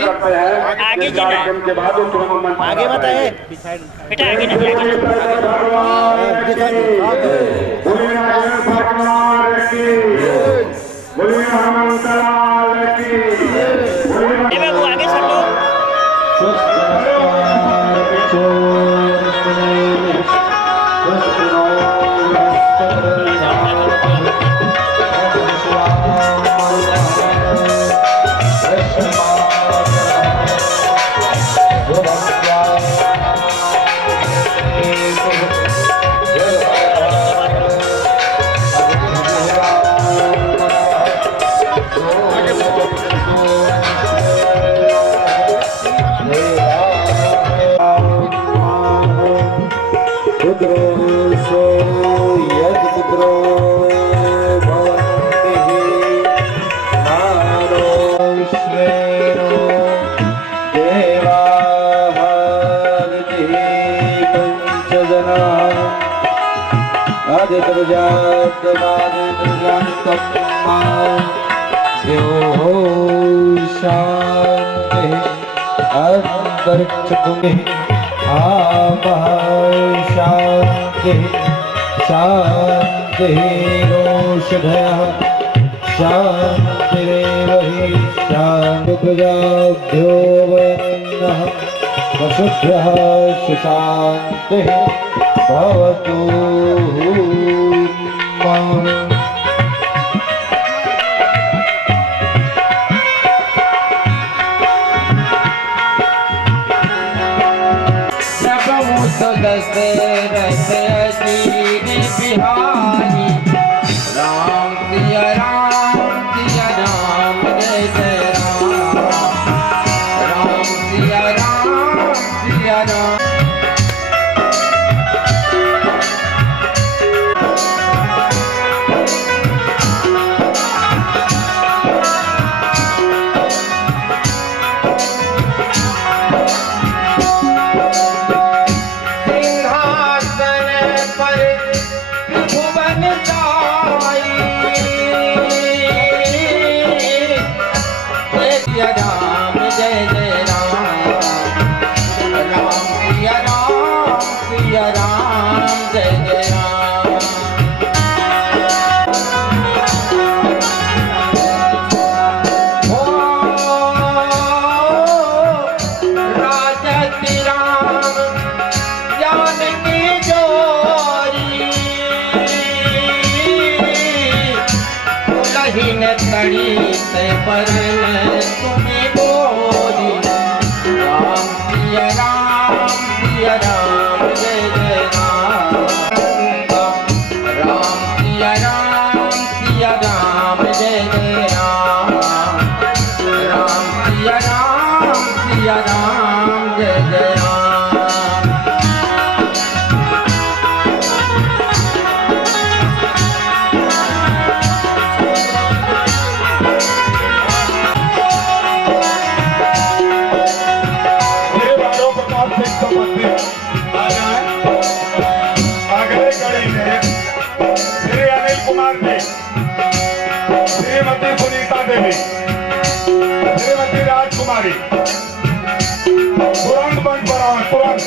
करते हैं। आगे इस कार्यक्रम के बाद आगे मत आए बेटा, आगे नहीं बाबू आगे चल लो। शांति शांति रोषधयः शांतिरेव हि शांति प्रजाभ्यो वयं वसुभ्यः सुशान्तिः भवतु। दशरथ अजीरी बिहारी राम सिया राम जय जय राम राम सिया राम श्रीमती सुनीता देवी, श्रीमती राजकुमारी, तुरंत बंद कराओ, तुरंत।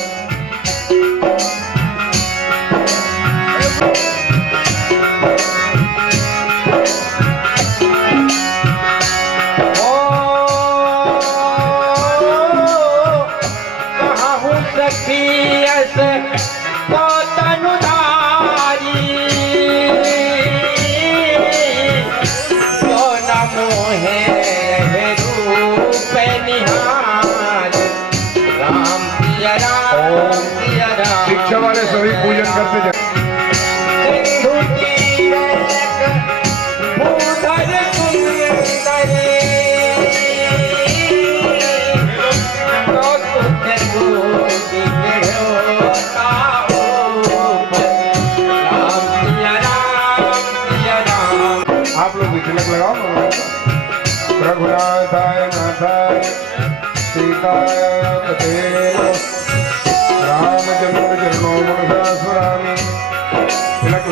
शिक्षा वाले सभी पूजन करते जाए। आप लोग भी तिलक लगाओ। रघुनाथाय नाथाय सीताय पते रामचंद्र चरणों मनसा स्मरामि। तिलक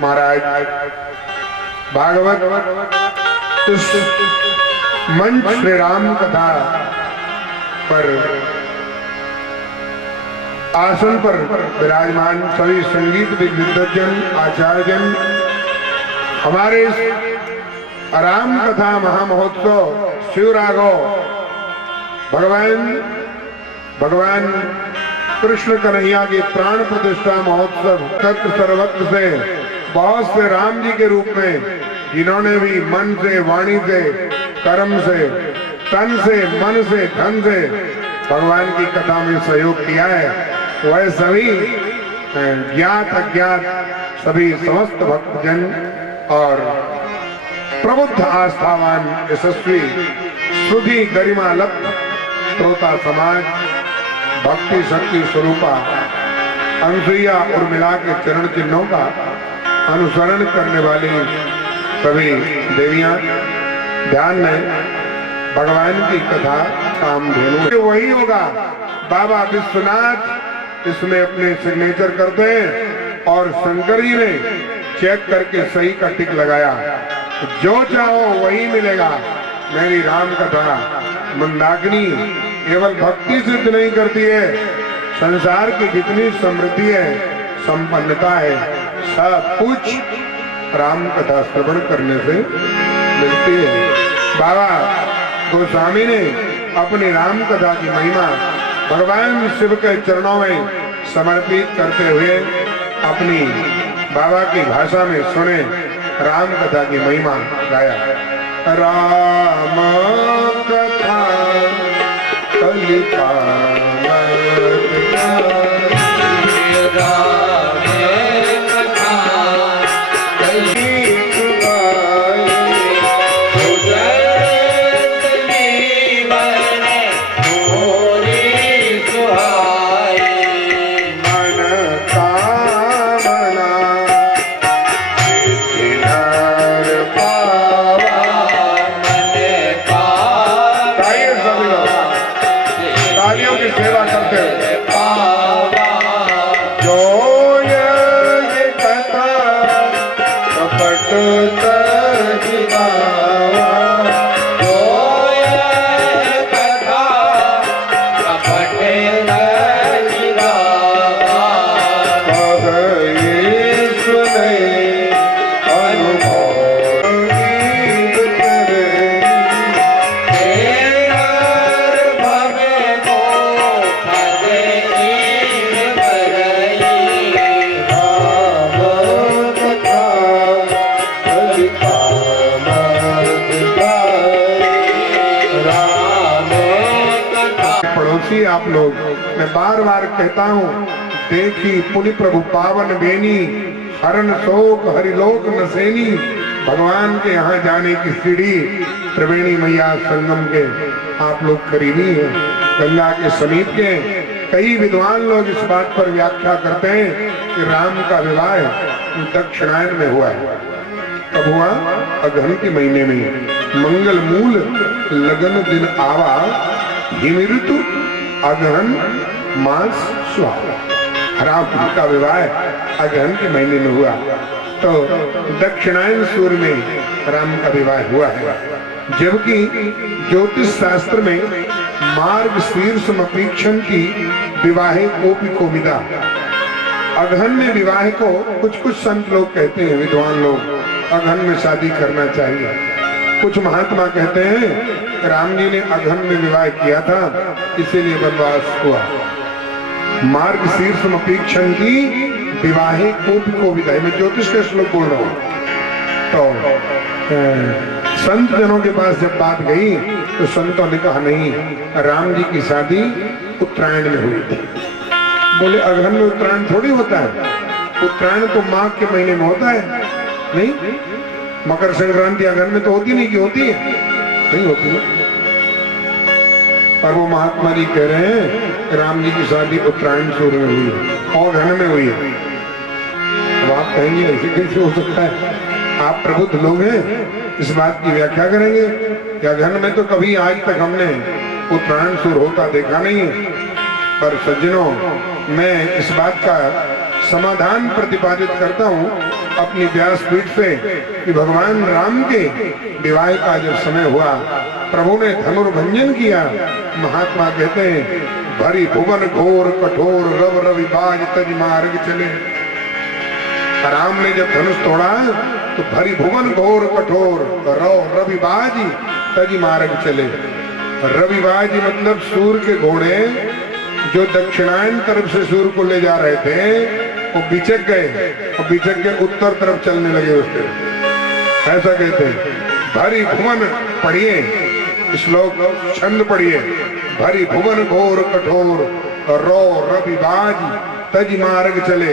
महाराज भागवत इस मंच श्री राम कथा पर आसन पर विराजमान सभी संगीत विद्वजन आचार्यजन हमारे इस राम कथा महामहोत्सव शिवराघव भगवान कृष्ण कन्हैया की प्राण प्रतिष्ठा महोत्सव तत्व सर्वत्र से बहुत से राम जी के रूप में जिन्होंने भी मन से वाणी से कर्म से तन से मन से धन से भगवान की कथा में सहयोग किया है, वह सभी ज्ञात अज्ञात सभी समस्त भक्तजन और प्रबुद्ध आस्थावान यशस्वी श्रुति गरिमा लब्ध श्रोता समाज भक्ति शक्ति स्वरूपा अनुसुईया उर्मिला के चरण चिन्हों का अनुसरण करने वाली सभी देवियां ध्यान में भगवान की कथा कामधेनु वही होगा। बाबा विश्वनाथ इसमें अपने सिग्नेचर करते हैं और शंकर जी ने चेक करके सही का टिक लगाया। जो चाहो वही मिलेगा। मेरी राम कथा मंदाकिनी केवल भक्ति सिद्ध नहीं करती है, संसार की जितनी समृद्धि है संपन्नता है सब कुछ राम कथा श्रवण करने से मिलती है। बाबा गोस्वामी ने अपनी राम कथा की महिमा भगवान शिव के चरणों में समर्पित करते हुए अपनी बाबा की भाषा में सुने राम कथा की महिमा गाया। राम कथा कलिका आप लोग, मैं बार बार कहता हूँ, देखी पुनि प्रभु पावन बेनी हरण शोक हरिलोक नसेनी। भगवान के यहाँ जाने की सीढ़ी त्रिवेणी मैया संगम के आप लोग करीबी हैं, गंगा के समीप के। कई विद्वान लोग इस बात पर व्याख्या करते हैं कि राम का विवाह दक्षिणायन में हुआ है। कब हुआ? अगहन के महीने में। मंगल मूल लगन दिन आवा हिम ऋतु अगहन मास सुहावा। राम का विवाह अगहन के महीने में हुआ, तो दक्षिणायन सूर्य में राम का विवाह हुआ है। जबकि ज्योतिष शास्त्र में मार्ग शीर्षमपीक्षण की विवाहे कोपी कोमिदा, अगहन में विवाह को कुछ कुछ संत लोग कहते हैं, विद्वान लोग, अगहन में शादी करना चाहिए। कुछ महात्मा कहते हैं राम जी ने अगहन में विवाह किया था इसीलिए वनवास हुआ। मार्ग शीर्षमपीक्षण की विवाहे कोपी कोमिदा, मैं ज्योतिष का श्लोक बोल रहा हूँ। तो संत जनों के पास जब बात गई तो संतों ने कहा नहीं, राम जी की शादी उत्तरायण में हुई थी। बोले अगहन में उत्तरायण थोड़ी होता है, उत्तरायण तो माघ के महीने में होता है। नहीं, मकर संक्रांति अगहन में तो होती नहीं, कि होती है? नहीं होती है। और वो महात्मा जी कह रहे हैं राम जी की शादी उत्तरायण सूर्य में हुई है और अगहन में हुई है। अब आप कहेंगे ऐसे कैसे हो सकता है? आप प्रबुद्ध लोग हैं, इस बात की व्याख्या करेंगे कि अगहन में तो कभी आज तक हमने उत्तरायण सूर्य होता देखा नहीं है। पर सज्जनों, मैं इस बात का समाधान प्रतिपादित करता हूँ अपनी व्यासपीठ से कि भगवान राम के विवाह का जब समय हुआ, प्रभु ने धनुर्भंजन किया। महात्मा कहते हैं भरी भुवन घोर कठोर रव रवि बाज तज मार्ग चले। राम ने जब धनुष तोड़ा तो भरी भुवन घोर कठोर रव रवि बाज तज मार्ग चले। रविबाज मतलब सूर्य के घोड़े जो दक्षिणायन तरफ से सूर्य को ले जा रहे थे वो बिचक गए और बिचक के उत्तर तरफ चलने लगे उसके। ऐसा कहते हैं भरी भुवन पढ़िए, श्लोक छंद पढ़िए, भरी भुवन घोर कठोर रो रविबाज तज मार्ग चले।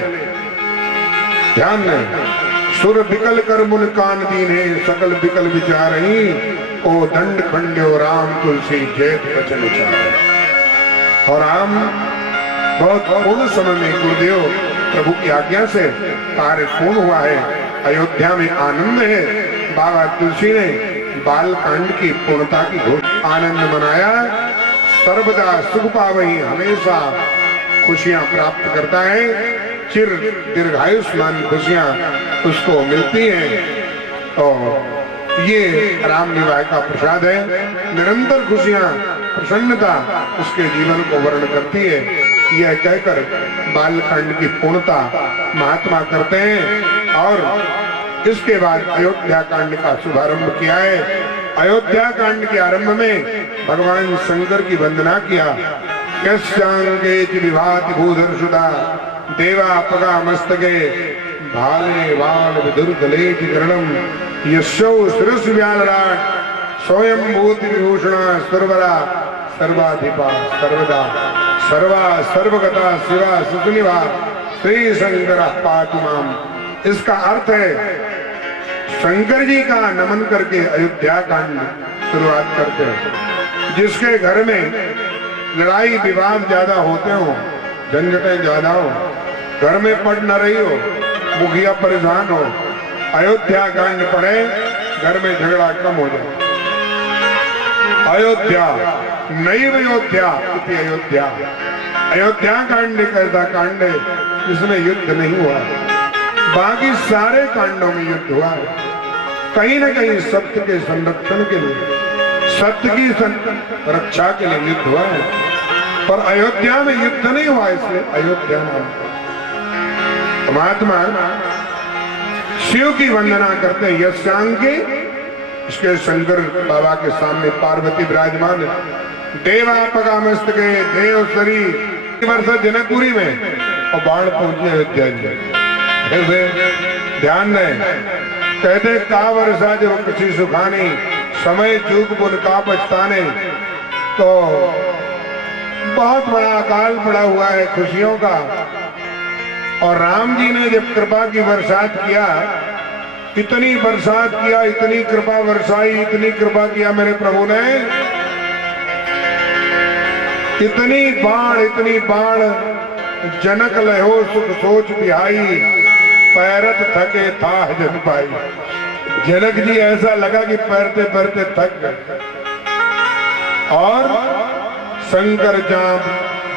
ध्यान में सुर बिकल कर मुन कान दीने सकल बिकल विचार ही ओ दंड खंड्यो राम तुलसी जैत वचन उचार। और राम बहुत पूर्ण समय में गुरुदेव प्रभु की आज्ञा से कार्य पूर्ण हुआ है। अयोध्या में आनंद है। बाबा तुलसी ने बाल कांड की पूर्णता की आनंद मनाया। सर्वदा सुख पावही, हमेशा खुशियां प्राप्त करता है। चिर दीर्घायुष्मान खुशियां उसको मिलती हैं। और ये राम विवाह का प्रसाद है। निरंतर खुशियां प्रसन्नता उसके जीवन को वर्ण करती है। यह कहकर बालकांड की पूर्णता महात्मा करते हैं और इसके बाद अयोध्या कांड का शुभारंभ किया है। अयोध्या कांड के आरंभ में भगवान शंकर की वंदना किया। यस्यांगे विभाति भूधर सुधा देवा पगा मस्तके भाले वाल विदुर्गले गरणम यशो शिरस व्यालराट स्वयं भूति विभूषणा सर्वरा सर्वाधिपा सर्वदा सर्वा सर्वगता शिवा सुनिवा श्री शंकर पातु माम। इसका अर्थ है शंकर जी का नमन करके अयोध्या कांड शुरुआत करते हैं। जिसके घर में लड़ाई विवाद ज्यादा होते हो, झंझटें ज्यादा हो, घर में पढ़ न रही हो, मुखिया परेशान हो, अयोध्या कांड पढ़े, घर में झगड़ा कम हो जाए। अयोध्या नैव अयोध्या इति अयोध्या। अयोध्या कांड एक ऐसा कांड है जिसमें युद्ध नहीं हुआ। बाकी सारे कांडों में युद्ध हुआ है। कहीं न कहीं सत्य के संरक्षण के लिए, सत्य की रक्षा के लिए युद्ध हुआ है। पर अयोध्या में युद्ध नहीं हुआ, इसलिए अयोध्या नाम। महात्मा शिव की वंदना करते हैं। यशांगे इसके शंकर बाबा के सामने पार्वती विराजमान है। देवा पगामस्त के देव शरीर वर्षा जनकपुरी में और बाण पहुंचे अयोध्या जी। ध्यान रहे कहते का वर्षा जब किसी सुखानी समय चूक बुन का पछताने। तो बहुत बड़ा अकाल पड़ा हुआ है खुशियों का। और राम जी ने जब कृपा की बरसात किया, इतनी बरसात किया, इतनी कृपा बरसाई, इतनी कृपा किया मेरे प्रभु ने, इतनी बाण जनक लहो सुख सोच बिहाई पैरत थके था जन पाई। जनक जी ऐसा लगा कि पैरते पैरते थक गए। और शंकर जाम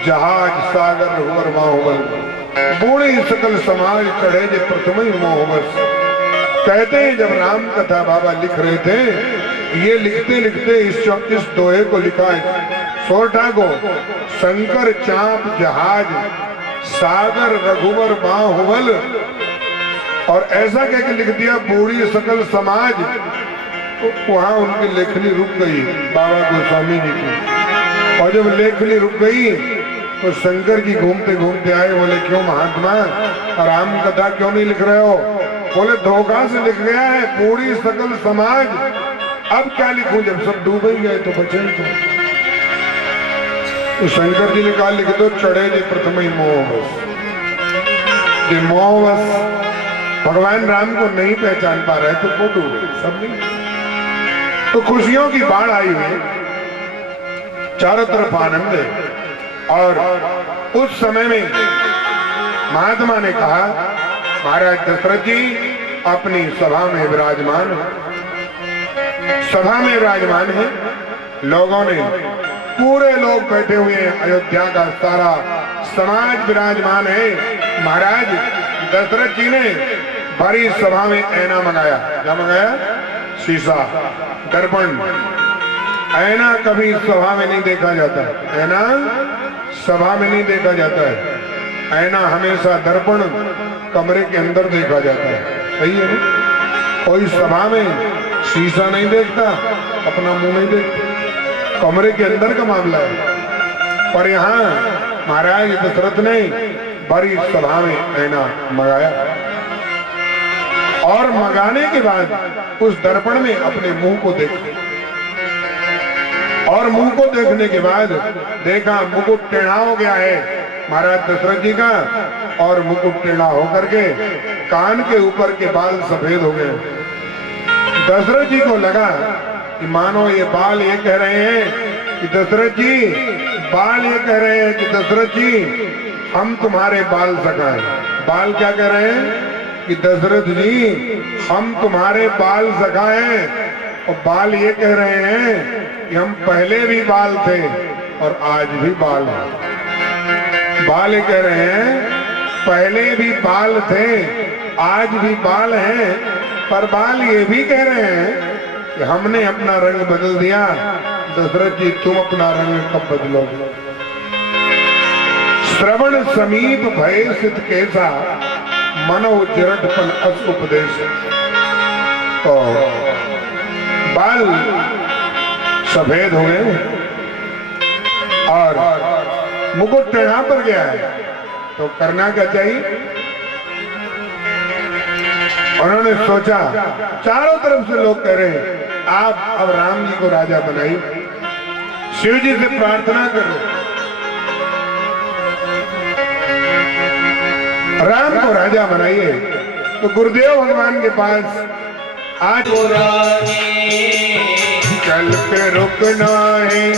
जहाज सागर रघुवर बाहुबल बूढ़ी सकल समाज चढ़े जे प्रथम ही मोहबस। कहते हैं जब राम कथा बाबा लिख रहे थे, ये लिखते लिखते इस दोहे को लिखा है सोरठा को, शंकर चाप जहाज सागर रघुवर बाहुबल। और ऐसा कह के लिख दिया बूढ़ी सकल समाज। तो वहां उनकी लेखनी रुक गई बाबा गोस्वामी जी की। और जब लेखनी रुक गई तो शंकर जी घूमते घूमते आए। बोले क्यों महात्मा, राम कथा क्यों नहीं लिख रहे हो? बोले धोखा से लिख गया है बूढ़ी सकल समाज। अब क्या लिखूं, जब सब डूबे गए तो बचे तो शंकर जी ने कहा लिख दो चढ़े जी प्रथम ही मोहवश। ये मोहवश भगवान राम को नहीं पहचान पा रहे तो वो डूबे सब नहीं। तो खुशियों की बाढ़ आई हुई, चारों तरफ आनंद है। और उस समय में महात्मा ने कहा महाराज दशरथ जी अपनी सभा में विराजमान है। सभा में विराजमान है, लोगों ने, पूरे लोग बैठे हुए हैं, अयोध्या का सारा समाज विराजमान है। महाराज दशरथ जी ने बड़ी सभा में ऐना मंगाया। क्या मंगाया? शीशा, दर्पण। ऐना कभी सभा में नहीं देखा जाता, ऐना सभा में नहीं देखा जाता है। ऐना हमेशा दर्पण कमरे के अंदर देखा जाता है। सही है ना? कोई सभा में शीशा नहीं देखता, अपना मुंह नहीं देखता, कमरे के अंदर का मामला है। पर यहाँ महाराज दशरथ ने बड़ी सभा में ऐना मंगाया और मंगाने के बाद उस दर्पण में अपने मुंह को देखा और मुंह को देखने के बाद देखा मुकुट टेढ़ा हो गया है महाराज दशरथ जी का, और मुकुट टेढ़ा होकर के कान के ऊपर के बाल सफेद हो गए। दशरथ जी को लगा कि मानो ये बाल ये कह रहे हैं कि दशरथ जी, बाल ये कह रहे हैं कि दशरथ जी हम तुम्हारे बाल सखाए। बाल क्या कह रहे हैं कि दशरथ जी हम तुम्हारे बाल सखाए हैं, और बाल ये कह रहे हैं कि हम पहले भी बाल थे और आज भी बाल हैं। बाल ये कह रहे हैं पहले भी बाल थे आज भी बाल हैं, पर बाल ये भी कह रहे हैं कि हमने अपना रंग बदल दिया। दशरथ जी तुम अपना रंग कब बदलोगे? श्रवण समीप भय सिद्ध कैसा, मनो जरटपन अस उपदेश। तो बाल सफेद हो गए और मुकुट टेढ़ा पर गया है, तो करना क्या चाहिए? उन्होंने सोचा, चारों तरफ से लोग कह रहे हैं आप अब राम जी को राजा बनाइए, शिव जी से प्रार्थना करो, राम को राजा बनाइए। तो गुरुदेव भगवान के पास आज चल के रुकना है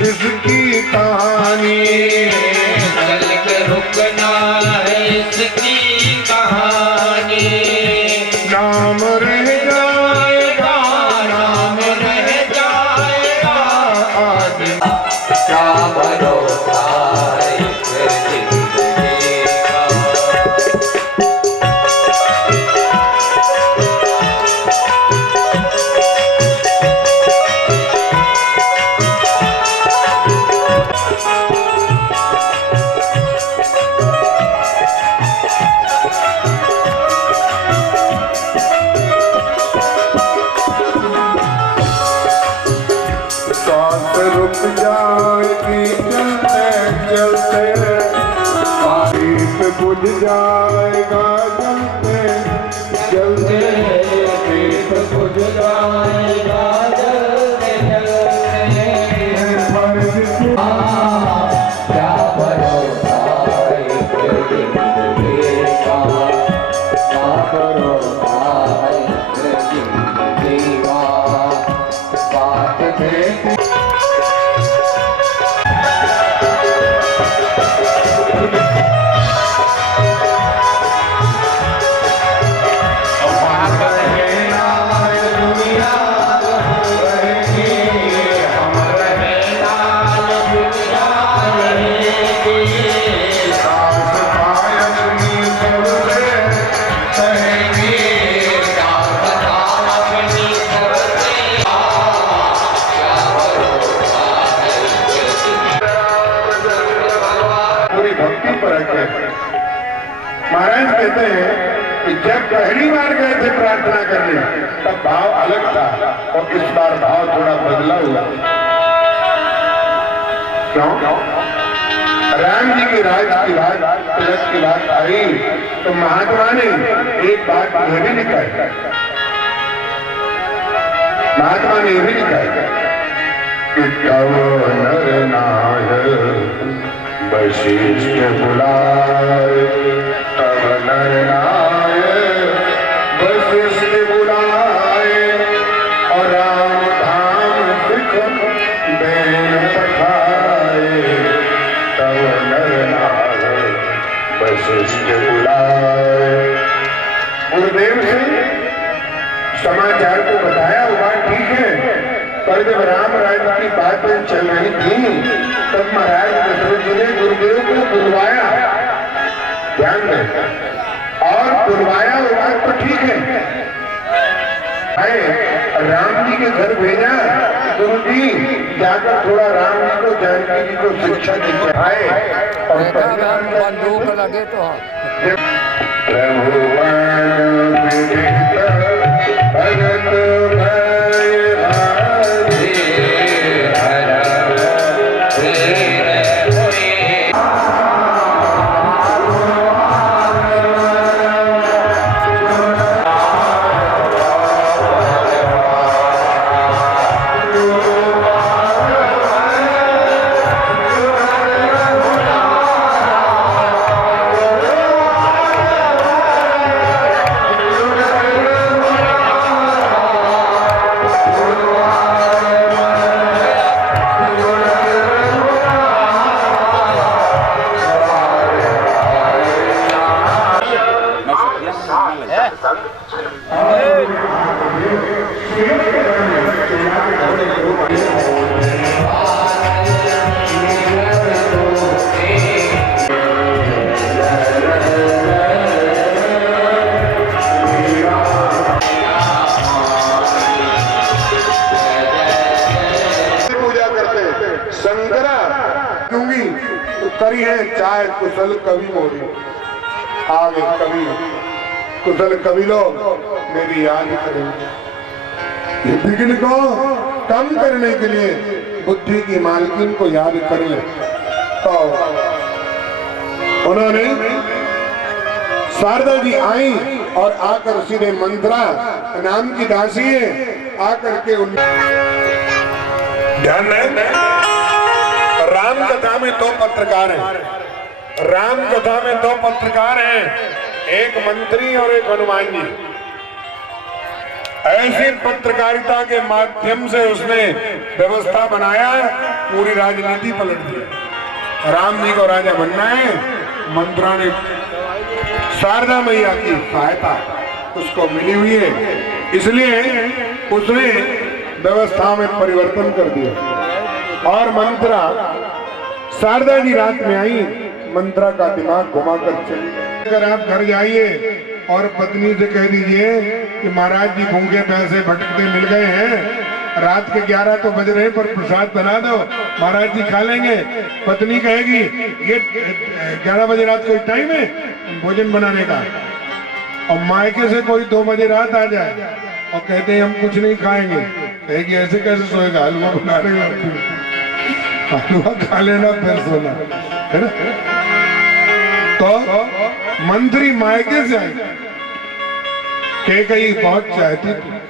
इसकी कहानी, चल के रुकना है इसकी कहानी। नाम रह जाएगा, नाम रह जाएगा, आज क्या भरोसा इस जिंदगी का। सांस रुक जाएगी चलते चलते, दीप बुझ जाएगा जलते जलते, दीप बुझ जाएगा जलते जलते। क्या भरोसा इस जिंदगी का, क्या भरोसा इस जिंदगी का। बात देख महाराज कहते हैं कि जब पहली बार गए थे प्रार्थना करने तब भाव अलग था, और इस बार भाव थोड़ा बदला हुआ। क्यों? राम जी की राज की बात, तिलक की बात आई तो महात्मा ने एक बात यह भी लिखा है, महात्मा ने यह भी लिखा है कि तव नर नायक वशिष्ठ बुलाए, तब नर नायक वशिष्ठ बुलाए, और राम धाम सिख बैन पठाए, तब नर नायक वशिष्ठ बुलाए। गुरुदेव से समाचार को बताया, हुआ ठीक है, पर जब राम राज्य की बातें चल रही थी तब महाराज दशरथ जी ने गुरुदेव को बुलवाया ध्यान में। और बुलवाया वो बात तो ठीक है, आए राम जी के घर भेजा, गुरु जी जाकर थोड़ा राम जी को जानकी जी को शिक्षा देते आए। और बंदूक लगे तो करी है चाहे कुशल कवि मोरी, आगे कवि कुशल कवि लोग मेरी याद करेंगे। विघ्न को कम करने के लिए बुद्धि की मालकिन को याद कर ले। तो उन्होंने शारदा जी आई और आकर सीधे मंत्रा नाम की दासी है आकर के ध्यान है। राम कथा में दो पत्रकार हैं, राम कथा में दो पत्रकार हैं, एक मंत्री और एक हनुमान जी। ऐसी पत्रकारिता के माध्यम से उसने व्यवस्था बनाया, पूरी राजनीति पलट दी। राम जी को राजा बनना है, मंत्रा ने शारदा मैया की सहायता उसको मिली हुई है, इसलिए उसने व्यवस्था में परिवर्तन कर दिया। और मंत्रा शारदा जी रात में आई, मंत्रा का दिमाग घुमाकर चली। अगर आप घर जाइए और पत्नी से कह दीजिए कि महाराज जी भूखे पैसे भटकते मिल गए हैं, रात के 11 तो बज रहे पर प्रसाद बना दो, महाराज जी खा लेंगे। पत्नी कहेगी ये 11 बजे रात कोई टाइम है भोजन बनाने का। और मायके से कोई 2 बजे रात आ जाए और कहते हैं हम कुछ नहीं खाएंगे, कहेगी ऐसे कैसे सोएगा, हलवा बना रहे, हलवा खा लेना फिर सोना, है ना। तो मंत्री मायके से आई, कैकेयी बहुत चाहती थी।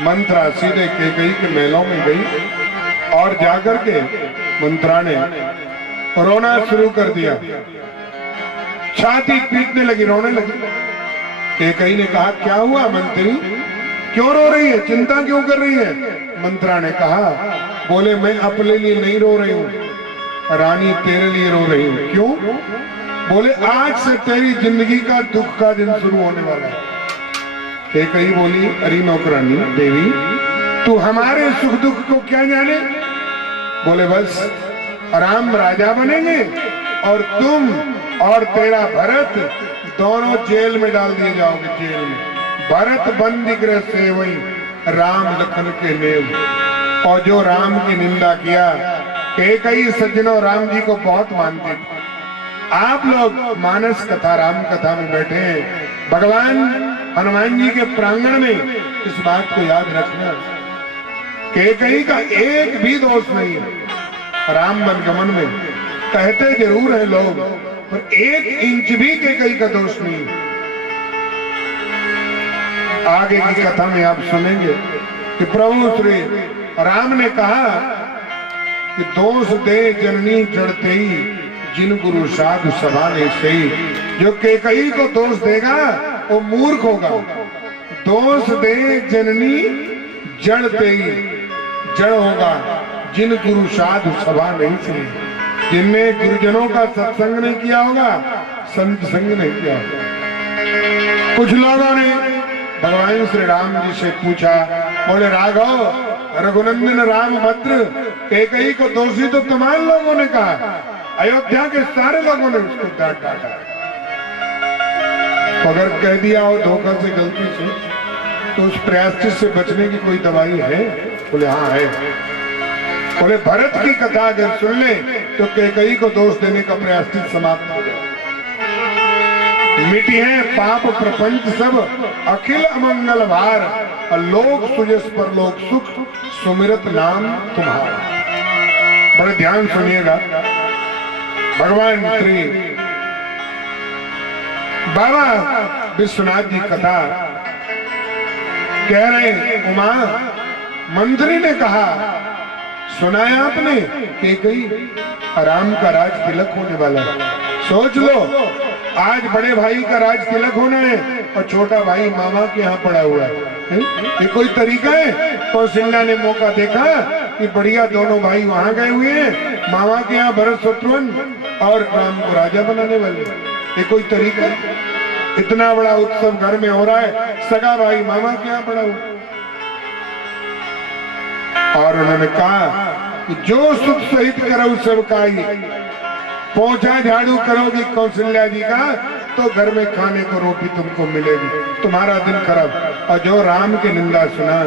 मंत्रा सीधे कैकेयी के महलों में गई और जाकर के मंत्रा ने रोना शुरू कर दिया, छाती पीटने लगी, रोने लगी। कैकेयी ने कहा क्या हुआ मंत्री, क्यों रो रही है, चिंता क्यों कर रही है। मंत्रा ने कहा, बोले मैं अपने लिए नहीं रो रही हूँ रानी, तेरे लिए रो रही हूँ। क्यों? बोले आज से तेरी जिंदगी का दुख का दिन शुरू होने वाला है। कैकेयी बोली, अरे नौकरानी देवी तू हमारे सुख दुख को क्या जाने। बोले बस राम राजा बनेंगे और तुम और तेरा भरत दोनों जेल में डाल दिए जाओगे, जेल में। भरत बंदी गृह से वही राम लखन के नेम। और जो राम की निंदा किया, कैकेयी सज्जनों राम जी को बहुत मानते थे। आप लोग मानस कथा राम कथा में बैठे हैं, भगवान हनुमान जी के प्रांगण में इस बात को याद रखना, कैकेयी का एक भी दोष नहीं है राम वनगमन में। कहते जरूर है लोग, पर 1 इंच भी कैकेयी का दोष नहीं है। आगे की कथा में आप सुनेंगे कि प्रभु श्री राम ने कहा कि दोष दे जननी जड़ते ही जिन गुरु साधु सभा ने सही। जो कैकेयी को दोष देगा वो मूर्ख होगा। दोष दे जननी जड़ते ही जड़ होगा जिन गुरु साधु सभा नहीं सही, जिनने गुरुजनों का सत्संग नहीं किया होगा, संत संग नहीं किया होगा। कुछ लोगों ने भगवान श्री राम जी से पूछा, बोले राघव रघुनंदन राम भद्र, कैकेयी को दोषी तो तमाम लोगों ने कहा, अयोध्या के सारे लोगों ने उसको डांटा। अगर कह दिया हो धोखा से, गलती से, तो उस प्रायश्चित से बचने की कोई दवाई है? बोले हाँ है। बोले भरत की कथा अगर सुन ले तो कैकेयी को दोष देने का प्रायश्चित समाप्त हो जाए। मिटी है पाप प्रपंच सब, अखिल अमंगल भार, लोक सुजस पर लोक सुख, सुमिरत नाम तुम्हारा। बड़े ध्यान सुनिएगा। भगवान श्री बाबा विश्वनाथ जी कथा कह रहे हैं। उमा मंत्री ने कहा, सुनाया आपने कैकेयी राम का राज तिलक होने वाला है। सोच लो, आज बड़े भाई का राज तिलक होना है और छोटा भाई मामा के यहाँ पड़ा हुआ है। ये कोई तरीका है? कौशल्या ने मौका देखा कि बढ़िया दोनों भाई वहां गए हुए हैं, मामा के यहाँ भरत शत्रुघ्न और राम को राजा बनाने वाले। ये कोई तरीका है? इतना बड़ा उत्सव घर में हो रहा है, सगा भाई मामा के यहाँ पड़ा हुआ। और उन्होंने कहा कि जो सुख सहित करो सब काई, पोछा झाड़ू करोगी कौशल्या जी का तो घर में खाने को रोटी तुमको मिलेगी, तुम्हारा दिन खराब। और जो राम की निंदा सुना,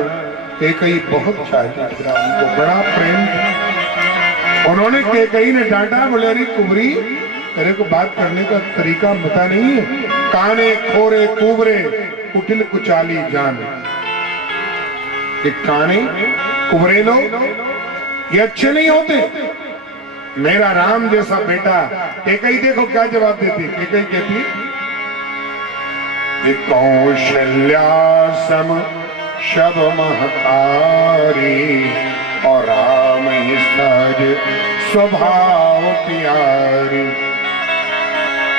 कैकेयी बहुत चाहती थी राम को, बड़ा प्रेम था। उन्होंने कैकेयी ने डांटा, बोले अरे कुबरी, तेरे को बात करने का तरीका पता नहीं है? काने खोरे कुबरे कुटिल कुचाली जान। ये काने कुबरे लोग ये अच्छे नहीं होते। मेरा राम जैसा बेटा। कैकेयी देखो क्या जवाब देती। कैकेयी कहती, कौशल्या सम शब महतारी, और राम ही सहज स्वभाव प्यारी।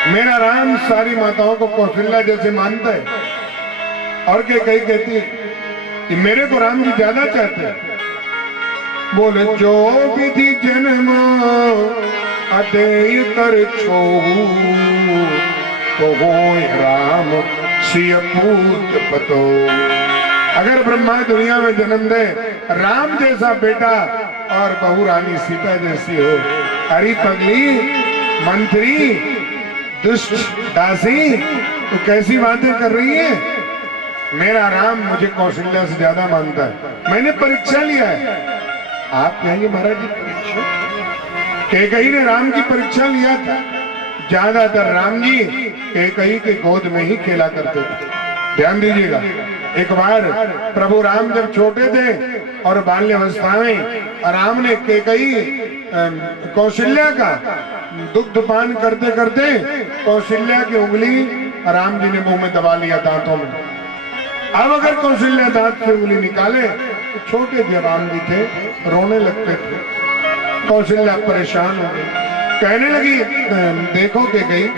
मेरा राम सारी माताओं को कौशल्या जैसे मानता है। और कैकेयी कहती कि मेरे को राम जी ज्यादा चाहते हैं। बोले जो विधि जन्म अदेय कर छोहू, तो हो राम सिय पूत पतो। अगर ब्रह्मा दुनिया में जन्म दे, राम जैसा बेटा और बहू रानी सीता जैसी हो। अरे पगली, मंत्री, दुष्ट दासी, तो कैसी बातें कर रही है? मेरा राम मुझे कौशल्या से ज्यादा मानता है। मैंने परीक्षा लिया है। आप कहेंगे महाराज जी परीक्षा? कैकेयी ने राम की परीक्षा लिया था। ज्यादातर राम जी कैकेयी के गोद में ही खेला करते थे। ध्यान दीजिएगा। एक बार प्रभु राम जब छोटे थे और बाल्यावस्था में, राम ने कैकेयी कौशल्या का दुग्धपान करते करते कौशल्या की उंगली राम जी ने मुंह में दबा लिया, दांतों में। अब अगर कौशल्या दांत से उंगली निकाले, तो छोटे थे राम जी थे, रोने लगते थे। कौशल्या परेशान हो गई, कहने लगी, देखो कैकेयी,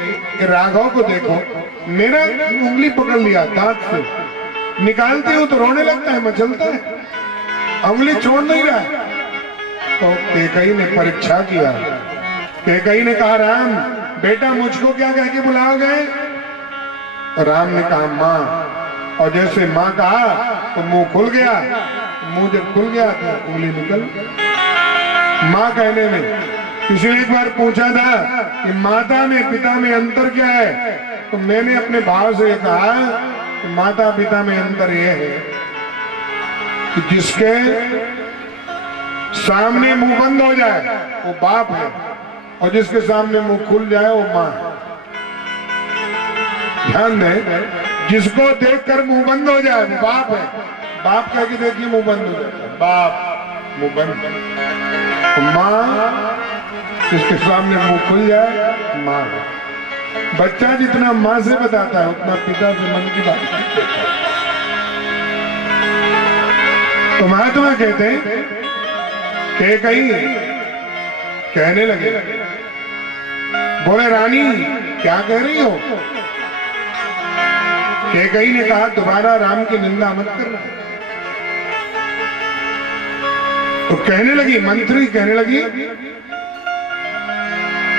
राघव को देखो, मेरा उंगली पकड़ लिया दांत से, निकालती हूँ तो रोने लगता है, मचलता है, उंगली छोड़ नहीं रहा। तो कैकेयी ने परीक्षा किया। कैकेयी ने कहा, राम बेटा मुझको क्या कह के बुलाओगे? राम ने कहा माँ। और जैसे माँ कहा तो मुंह खुल गया। मुंह जब खुल गया तो उंगली निकल। माँ कहने में किसी ने एक बार पूछा था कि माता में पिता में अंतर क्या है, तो मैंने अपने भाव से कहा कि माता पिता में अंतर यह है कि जिसके सामने मुंह बंद हो जाए वो बाप है, और जिसके सामने मुंह खुल जाए वो माँ है। ध्यान दें, जिसको देखकर मुंह बंद हो जाए वो बाप है। बाप कह के देखिए मुंह बंद हो जाता है, बाप मुंह बंद। माँ जिसके सामने मुंह खुल जाए माँ है। बच्चा जितना माँ से बताता है उतना पिता से मन की बात करता है। तो महात्मा कहते हैं कैकेयी कहने लगे, बोले रानी क्या कह रही हो? कैकेयी ने कहा, दोबारा राम की निंदा मत करना। तो कहने लगी, मंत्री कहने लगी,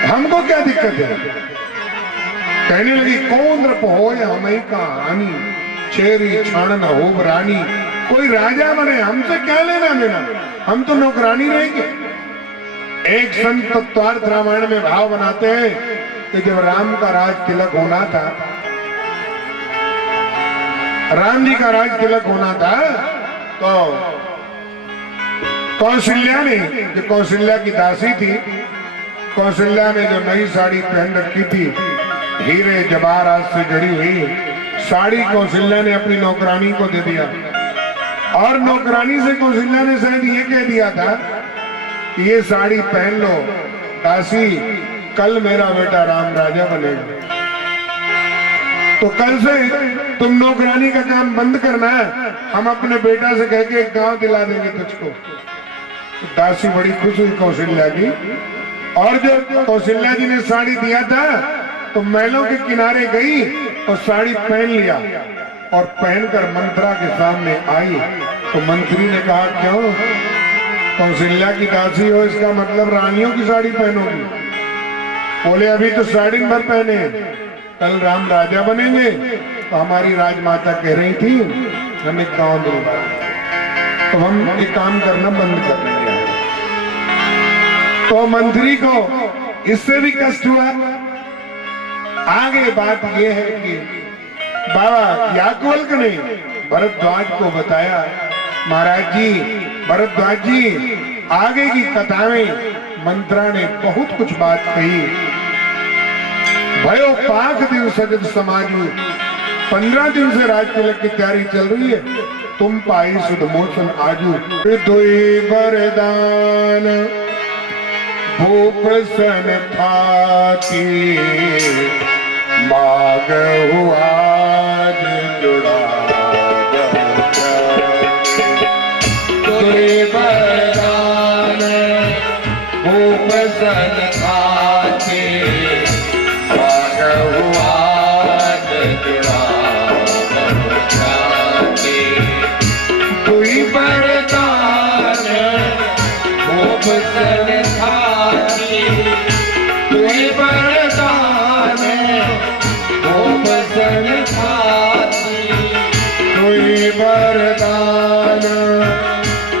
हमको क्या दिक्कत है? कहने लगी, कौन रप हो या हमें का हानि, चेरी छाण न हो रानी। कोई राजा बने, हमसे क्या लेना देना, हम तो नौकरानी रहेंगे। एक संत तत्वार्थ रामायण में भाव बनाते हैं कि जब राम का राज तिलक होना था राम जी का राज तिलक होना था, तो कौशल्या ने, जो कौशल्या की दासी थी, कौशल्या ने जो नई साड़ी पहन रखी थी, हीरे जवाहरात से जड़ी हुई साड़ी, कौशल्या ने अपनी नौकरानी को दे दिया। और नौकरानी से कौशल्या ने शायद ये कह दिया था कि ये साड़ी पहन लो दासी, कल मेरा बेटा राम राजा बनेगा, तो कल से तुम नौकरानी का काम बंद करना है, हम अपने बेटा से कह के एक गांव दिला देंगे तुझको। तो दासी बड़ी खुश हुई कौशल्या की, और जब कौशल्या जी ने साड़ी दिया था तो महलों के किनारे गई और साड़ी पहन लिया, और पहनकर मंत्रा के सामने आई। तो मंत्री ने कहा, क्यों कौशल्या की दासी हो, इसका मतलब रानियों की साड़ी पहनोगी? बोले, अभी तो साड़ी भर पहने, कल राम राजा बनेंगे, तो हमारी राजमाता कह रही थी हम एक गांव दूंगा, तो हम एक काम करना बंद कर देंगे। तो मंत्री को इससे भी कष्ट हुआ। आगे बात यह है कि बाबा याज्ञवल्क्य ने भरद्वाज को बताया, महाराज जी, भरद्वाज जी, आगे की कथा में मंत्रा ने बहुत कुछ बात कही। भयो पाक दिन सजद समाजू, 15 दिन से राज तिलक की तैयारी चल रही है, तुम पाई सुध मोचन आजू। दुई वरदान भूप सन थाती, माग हुआ जुड़ा। दुई वरदान भूप सन थाती, माग हुआ जुड़ा। दुई वरदान भूप सन थाती, दुई वरदान भूप सन थाती, दुई वरदान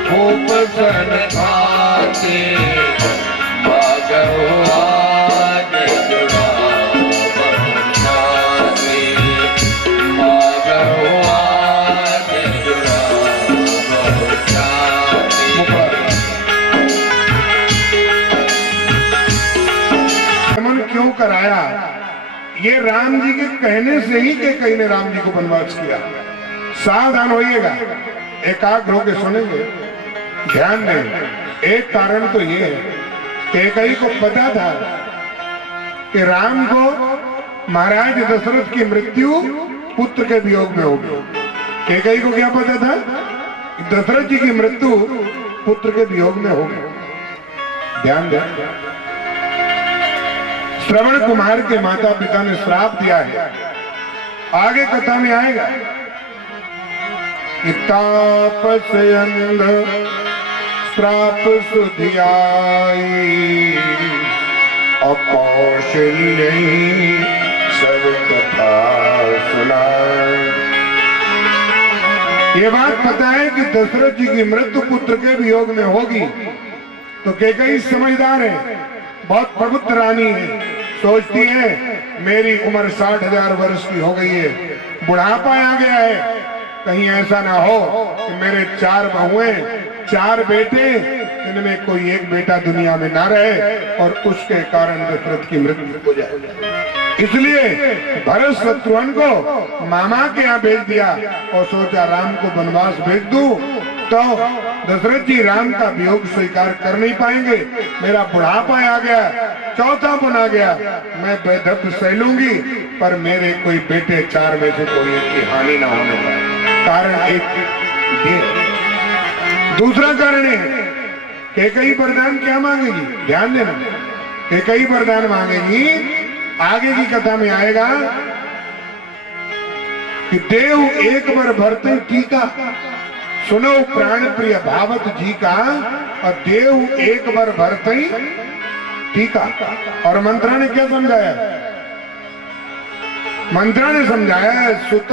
भूप सन थाती, माग हुआ जुड़ा। माग हुआ जुड़ा। क्यों कराया? ये राम जी के कहने से ही के कई ने राम जी को वनवास किया। सावधान होइएगा, एकाग्र होकर सुनेंगे, ध्यान दें। एक कारण तो ये है कि कई को पता था कि राम को महाराज दशरथ की मृत्यु पुत्र के वियोग में होगी। कैकेयी को क्या पता था? दशरथ जी की मृत्यु पुत्र के वियोग में होगी। ध्यान दें, श्रवण कुमार के माता पिता ने श्राप दिया है, आगे कथा में आएगा। तापस अंध श्राप सुधियाई, कौशल्य सब कथा सुनाए। ये बात पता है कि दशरथ जी की मृत्यु पुत्र के वियोग में होगी, तो कैकेयी समझदार है, बहुत प्रबुद्ध रानी है, सोचती है मेरी उम्र 60,000 वर्ष की हो गई है, बुढ़ापा आ गया है, कहीं ऐसा ना हो कि मेरे 4 बहुएं 4 बेटे, इनमें कोई एक बेटा दुनिया में ना रहे और उसके कारण दशरथ की मृत्यु हो जाए। इसलिए भरत शत्रुघ्न को मामा के यहाँ भेज दिया और सोचा राम को वनवास भेज दूं तो दशरथ जी राम का वियोग स्वीकार कर नहीं पाएंगे, मेरा बुढ़ापा आ गया, चौथापन आ गया, मैं बेदर्द सह लूंगी, पर मेरे कोई बेटे 4 में से कोई एक की हानि ना होने पाए। कारण एक ये। दूसरा कारण है कैकेयी वरदान क्या मांगेगी? ध्यान देना, कैकेयी वरदान मांगेगी, आगे की कथा में आएगा कि देव एक बार भरते टीका, सुनो प्राण प्रिय भावत जी का, और देव एक बार भरते टीका। और मंत्रा ने क्या समझाया? मंत्रा ने समझाया सुत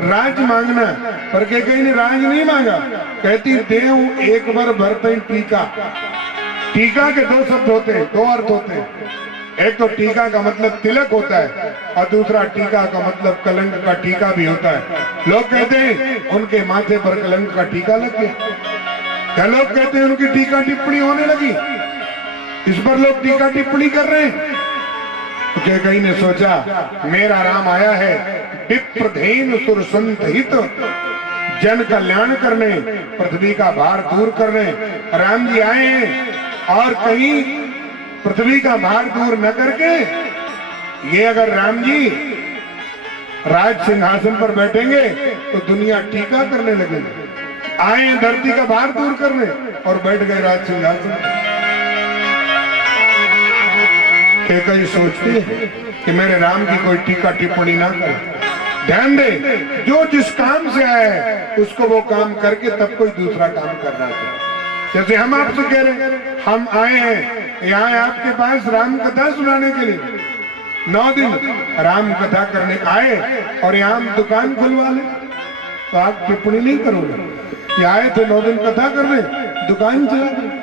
राज मांगना, पर कैकेयी ने राज नहीं मांगा, कहती देव एक बार भरते टीका। टीका के 2 शब्द होते हैं, 2 अर्थ होते हैं। एक तो टीका का मतलब तिलक होता है और दूसरा टीका का मतलब कलंक का टीका भी होता है। लोग कहते हैं उनके माथे पर कलंक का टीका लग गया, क्या लोग कहते हैं उनकी टीका टिप्पणी होने लगी, इस पर लोग टीका टिप्पणी कर रहे हैं। तो कैकेयी ने सोचा मेरा राम आया है विप्रधेन सुर संत हित, जन कल्याण करने, पृथ्वी का भार दूर करने राम जी आए हैं। और कहीं पृथ्वी का भार दूर न करके ये अगर राम जी राज सिंहासन पर बैठेंगे तो दुनिया टीका करने लगेगी। आए हैं धरती का भार दूर करने और बैठ गए राज सिंहासन पर। कैकेयी सोचती है कि मेरे राम की कोई टीका टिप्पणी ना करे। ध्यान दे, जो जिस काम से आया है उसको वो काम करके तब कोई दूसरा काम करना चाहिए। जैसे हम आपसे कह रहे हैं, हम आए हैं यहाँ आपके पास राम कथा सुनाने के लिए, 9 दिन राम कथा करने आए और यहाँ हम दुकान खुलवा ले तो आप टिप्पणी नहीं करोगे। ये आए थे 9 दिन कथा करने, दुकान चला दे।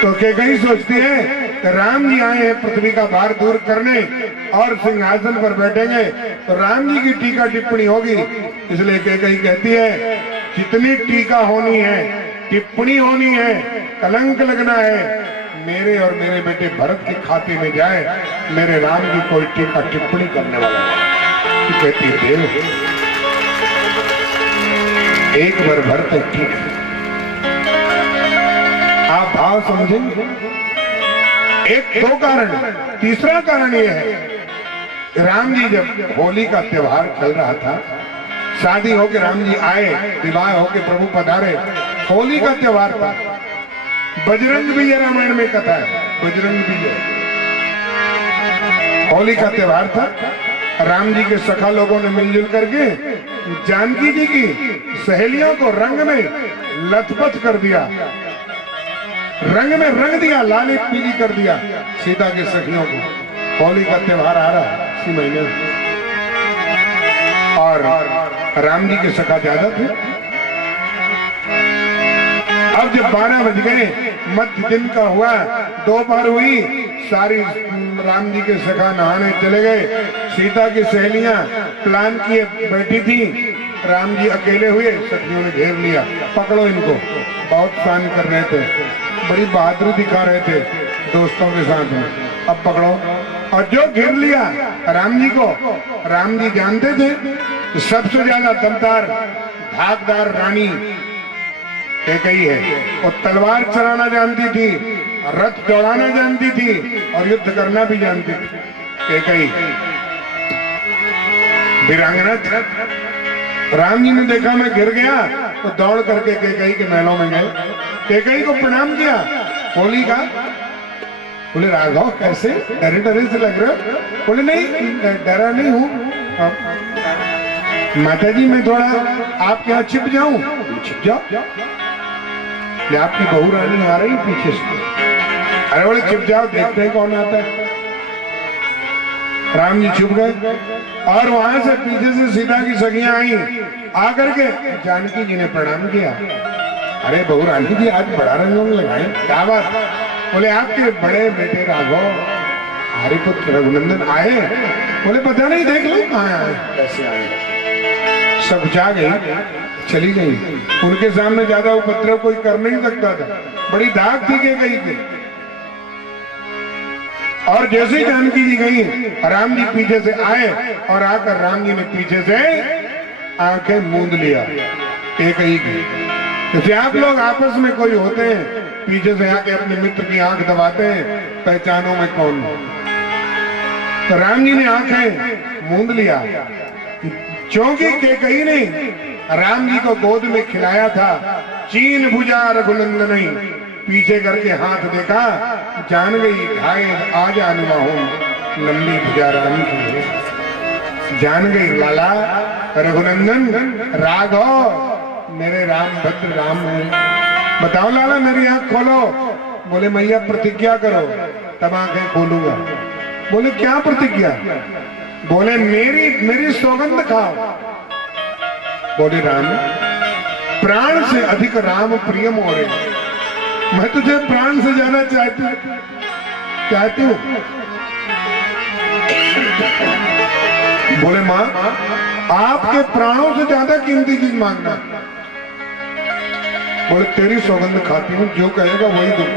तो कैकेयी सोचती है कि राम जी आए हैं पृथ्वी का भार दूर करने और सिंहासन पर बैठेंगे तो राम जी की टीका टिप्पणी होगी। इसलिए कैकेयी कहती है जितनी टीका होनी है, टिप्पणी होनी है, कलंक लगना है, मेरे और मेरे बेटे भरत के खाते में जाए। मेरे राम की कोई टीका टिप्पणी करने वाला है। कहती है देव एक बार भरत ठीक, आप भाव समझेंगे। एक 2 कारण, तीसरा कारण यह है राम जी जब होली का त्योहार चल रहा था, शादी होके राम जी आए, विवाह होके प्रभु पधारे, होली का त्योहार था। बजरंग विजय रामायण में कथा है, बजरंग विजय होली का त्योहार था। राम जी के सखा लोगों ने मिलजुल करके जानकी जी की सहेलियों को रंग में लथपथ कर दिया, रंग में रंग दिया, लाली पीली कर दिया सीता के सखियों को। होली का त्योहार आ रहा है इसी महीने और राम जी के सखा ज्यादा थे। अब जब 12 बज गए, मध्य दिन का हुआ, दोपहर हुई, सारी राम जी के सखा नहाने चले गए। सीता की सहेलियां प्लान किए बैठी थी, राम जी अकेले हुए, सखियों ने घेर लिया, पकड़ो इनको। बहुत प्लान कर रहे थे, बड़ी बहादुरी दिखा रहे थे दोस्तों के साथ में, अब पकड़ो। और जो घेर लिया राम जी को, राम जी जानते थे सबसे ज्यादा दमदार धाकदार रानी कैकेयी है। वो तलवार चलाना जानती थी, रथ दौड़ाना जानती थी और युद्ध करना भी जानती थी कैकेयी, वीरांगना। राम जी ने देखा मैं गिर गया तो दौड़ करके कैकेयी के महलों में गए, कैकेयी को प्रणाम किया। होली का बोले राघव कैसे डरे डरे से लग रहे हो? बोले नहीं डरा नहीं हूँ माता जी, मैं थोड़ा आपके यहाँ छिप जाऊं। छिप जाओ, ये आपकी बहू रानी आ रही पीछे से। अरे बोले छिप जाओ, देखते हैं कौन आता है। राम जी छुप गए और वहां से पीछे से सीता की सखियां आई, आकर के जानकी जी ने प्रणाम किया। अरे बहू रानी जी आज बड़ा रंग लगाए, क्या बात? बोले आपके बड़े बेटे राघव हरिपुत्र रघुनंदन आए। बोले पता नहीं, देख लो कहाँ आए, कैसे आए। सब जा गई, चली गई। उनके सामने ज्यादा उपद्रव कोई कर नहीं सकता था, बड़ी धाक थी कैकेयी की। और जैसे ही जानकी जी गई, राम जी पीछे से आए और आकर राम जी ने पीछे से आंखें मूंद लिया कैकेयी की। जैसे आप लोग आपस में कोई होते हैं, पीछे से आके अपने मित्र की आंख दबाते हैं, पहचानो मैं कौन हूं। तो राम जी ने आंखें मूंद लिया, क्योंकि कैकेयी ने राम जी को गोद में खिलाया था। चीन भुजा रघुनंदन, पीछे करके हाथ देखा, जान गई घाय आज अनुमा हूं, लंबी भुजा राम की। जान गई लाला रघुनंदन राघव मेरे राम भद्र राम है। बताओ लाला मेरी आंख खोलो। बोले मैया प्रतिज्ञा करो तब आंखें खोलूंगा। बोले क्या प्रतिज्ञा? बोले मेरी सौगंध खाओ। बोले राम प्राण से अधिक राम प्रिय मोरे, मैं तुझे प्राण से ज्यादा चाहती हूँ। बोले माँ, आपके प्राणों से ज्यादा कीमती चीज मांगना। बोले तेरी सौगंध खाती हूँ, जो कहेगा वही दूँ।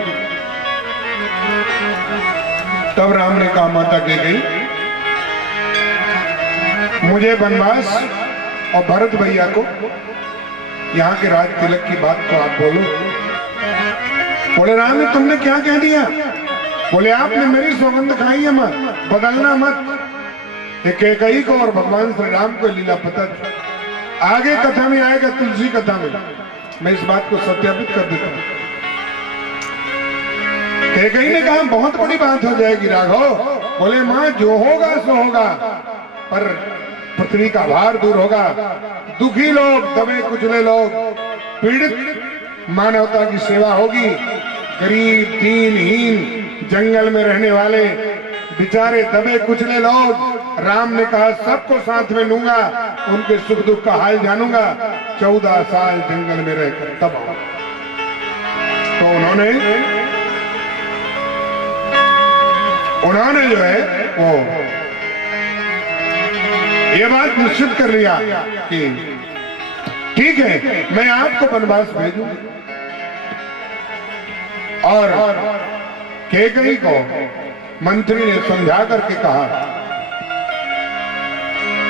तब राम ने कहा माता कैकेयी, मुझे वनवास और भरत भैया को यहाँ के राज तिलक की बात तो आप बोलो। बोले राम ने तुमने क्या कह दिया? बोले आपने मेरी सौगंध खाई है मां, बदलना मत। कैकेयी को और भगवान श्री राम को लीला पता था। आगे कथा में आएगा, तुलसी कथा में मैं इस बात को सत्यापित कर देता हूं। कैकेयी ने कहा बहुत बड़ी बात हो जाएगी राघव। बोले मां जो होगा सो होगा, पर पृथ्वी का भार दूर होगा। दुखी लोग, दबे कुचले लोग, पीड़ित मानवता की सेवा होगी। गरीब दीनहीन जंगल में रहने वाले बेचारे दबे कुचले लोग, राम ने कहा सबको साथ में लूंगा, उनके सुख दुख का हाल जानूंगा। 14 साल जंगल में रहकर तब तो उन्होंने जो है वो ये बात निश्चित कर लिया कि ठीक है मैं आपको वनवास भेजूंगा। और कैकेयी को मंत्री ने समझा करके कहा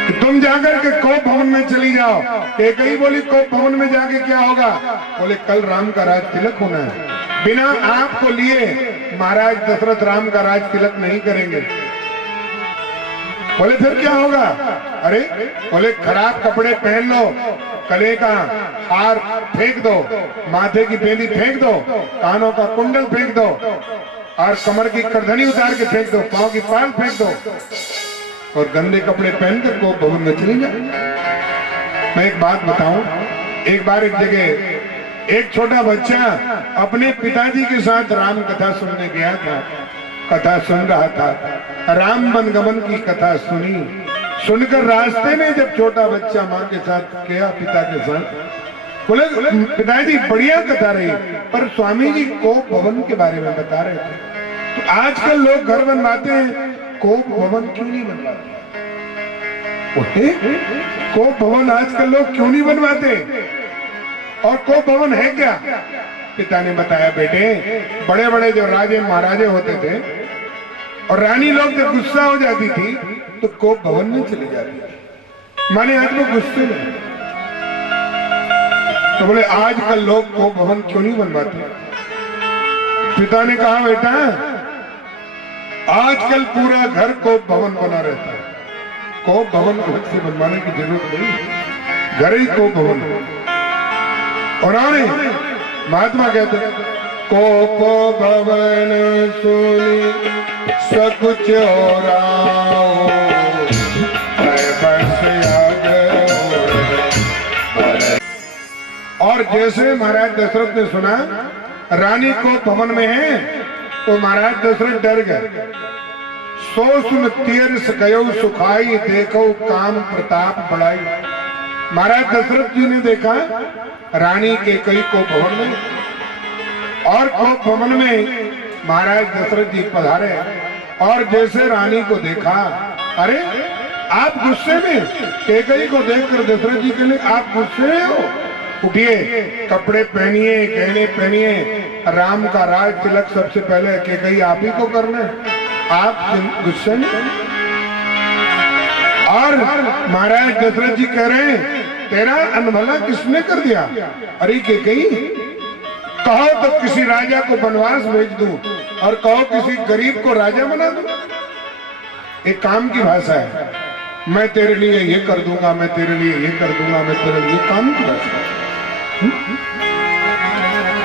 कि तुम जाकर के कोप भवन में चली जाओ। कैकेयी बोली कोप भवन में जाके क्या होगा? बोले कल राम का राज तिलक होना है, बिना आपको लिए महाराज दशरथ राम का राज तिलक नहीं करेंगे। बोले फिर क्या होगा? अरे बोले खराब कपड़े पहन लो, गले का हार फेंक दो, माथे की बेंदी फेंक दो, कानों का कुंडल फेंक दो और कमर की करधनी उतार के फेंक दो, पांव की पाल फेंक दो और गंदे कपड़े पहनकर कोप भवन में चली जाए। मैं एक बात बताऊं, एक बार एक जगह एक छोटा बच्चा अपने पिताजी के साथ राम कथा सुनने गया था। कथा सुन रहा था, राम वनगमन की कथा सुनी। सुनकर रास्ते में जब छोटा बच्चा माँ के साथ गया, पिता के साथ, बोले पिताजी बढ़िया कथा रही, पर स्वामी जी कोप भवन के बारे में बता रहे थे। तो आजकल लोग घर बनवाते हैं, कोप भवन क्यों नहीं बनवाते? कोप भवन आजकल लोग क्यों नहीं बनवाते? और कोप भवन है क्या? पिता ने बताया बेटे, बड़े बड़े जो राजे महाराजे होते थे और रानी लोग जब गुस्सा हो जाती थी तो कोप भवन में चली जाती थी, माने आज वो गुस्से में। तो बोले आजकल लोग कोप भवन क्यों नहीं बनवाते? पिता ने कहा बेटा आजकल पूरा घर कोप भवन बना रहता है, कोप भवन अलग से बनवाने की जरूरत नहीं, घर ही कोप भवन। और महात्मा कहते कोप भवन सुनी सकुच हो और जैसे महाराज दशरथ ने सुना रानी को भवन में है तो महाराज दशरथ डर गए। सो सुन तीर्थ गयो सुखाई, देखो काम प्रताप बढ़ाई। महाराज दशरथ जी ने देखा रानी कैकेयी को भवन में, और कोप भवन में महाराज दशरथ जी पधारे और जैसे रानी को देखा, अरे आप गुस्से में? कैकेयी को देखकर दशरथ जी के लिए आप गुस्से में हो? उठिए, कपड़े पहनिए, गहने पहनिए, राम का राज तिलक सबसे पहले कैकेयी आप ही को करना है, आप गुस्से में? और महाराज दशरथ जी कह रहे हैं तेरा अनभला किसने कर दिया? अरे कैकेयी, कहो तो किसी राजा को वनवास भेज दूं और कहो किसी गरीब को राजा बना दूं। एक काम की भाषा है, मैं तेरे लिए ये कर दूंगा, मैं तेरे लिए ये कर दूंगा, मैं तेरे लिए, काम की भाषा है।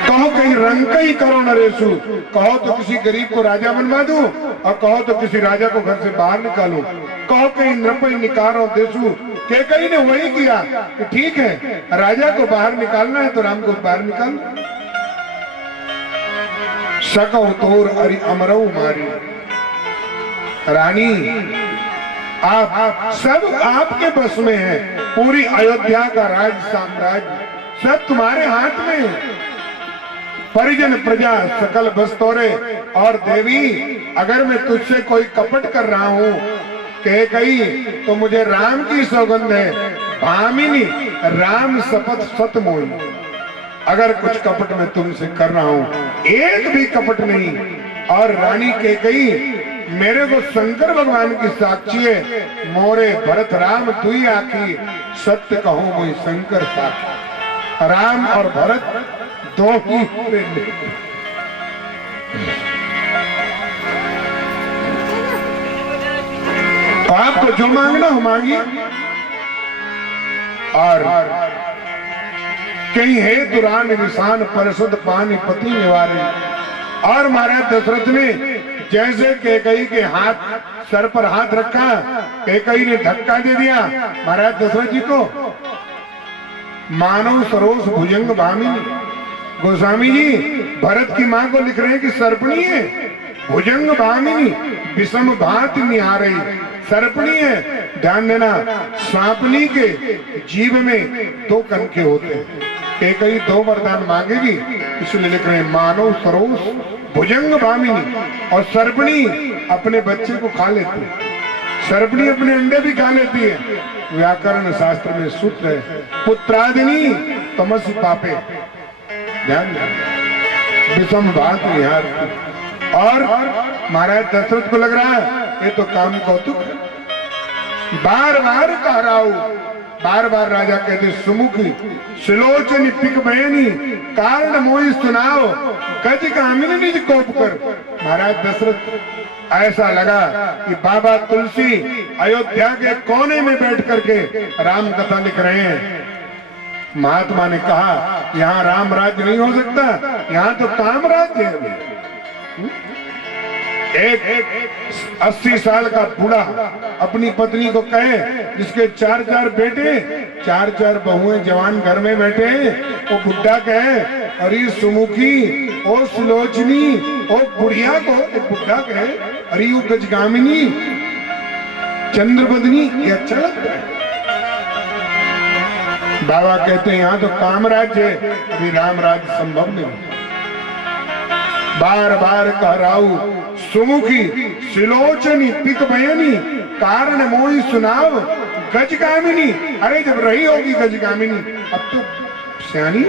कहो कहीं रंग का ही करो नरेशु, कहो तो किसी गरीब को राजा बनवा दूं और कहो तो किसी राजा को घर से बाहर निकालूं, कहो कहीं नृपय निकारो देशु। कैकेयी ने वही किया कि ठीक है राजा को बाहर निकालना है तो राम को बाहर निकाल। सकौ तोर अरि अमरौ मारी। रानी आप सब आपके बस में है, पूरी अयोध्या का राज साम्राज्य सब तुम्हारे हाथ में है। परिजन प्रजा सकल बस्तौरे। और देवी अगर मैं तुझसे कोई कपट कर रहा हूं कह कही तो मुझे राम की सौगंध है, भामिनी राम शपथ सत मोही। अगर कुछ कपट मैं तुमसे कर रहा हूं एक भी कपट नहीं। और रानी कह कही मेरे को शंकर भगवान की साक्षी है, मोरे भरत राम तू ही आखी, सत्य कहो मुझे शंकर साक्षी। राम और भरत दो ही तो आपको जो मांगना हो मांगिए। और कहीं है दुरान निशान परिषद पानी पति निवारे। और महाराज दशरथ ने जैसे कैकई के हाथ सर पर हाथ रखा, कैकई ने धक्का दे दिया महाराज दशरथ जी को। मानव सरोस भुजंग भामिनी। गोस्वामी जी भरत की मां को लिख रहे हैं कि सर्पणी है, भुजंग भामिनी विषम भांति निहारे। सर्पणी है, ध्यान देना, सांपनी के जीव में दो कनके होते हैं। कैकई दो वरदान मांगेगी इसलिए लिख रहे हैं मानव सरोस भुजंग भामिनी। और सर्पणी अपने बच्चे को खा लेती है, सर्पणी अपने अंडे भी खा लेती है। व्याकरण शास्त्र में सूत्र है पुत्रादिनी तमस पापे। ध्यान विषम भात निहार। और महाराज दशरथ को लग रहा है ये तो काम कौतुक है। बार बार कह रहा हूं, बार बार राजा कहते सुमुखी सुलोचनी पिक बयनी कारण मोहि सुनाओ गज कामिनी निज कोप कर। महाराज दशरथ ऐसा लगा कि बाबा तुलसी अयोध्या के कोने में बैठ करके राम कथा लिख रहे हैं। महात्मा ने कहा यहाँ राम राज्य नहीं हो सकता, यहाँ तो काम राज्य है। एक 80 साल का बूढ़ा अपनी पत्नी को कहे जिसके 4-4 बेटे 4-4 बहुएं जवान घर में बैठे, वो बुढ़ा कहे अरे सुमुखी ओ सुलोचनी ओ बुढ़िया को एक बुढ़ा कहे अरे यू गजगामिनी चंद्रबदनी, ये अच्छा लगता है। बाबा कहते हैं यहाँ तो काम राज्य है, अभी राम राज्य संभव नहीं। बार बार कह रहा हूं सुमुखी सिलोचनी पिक बयनी कारण मोही सुनाव गजगामिनी। अरे जब रही होगी गजगामिनी अब तो सियानी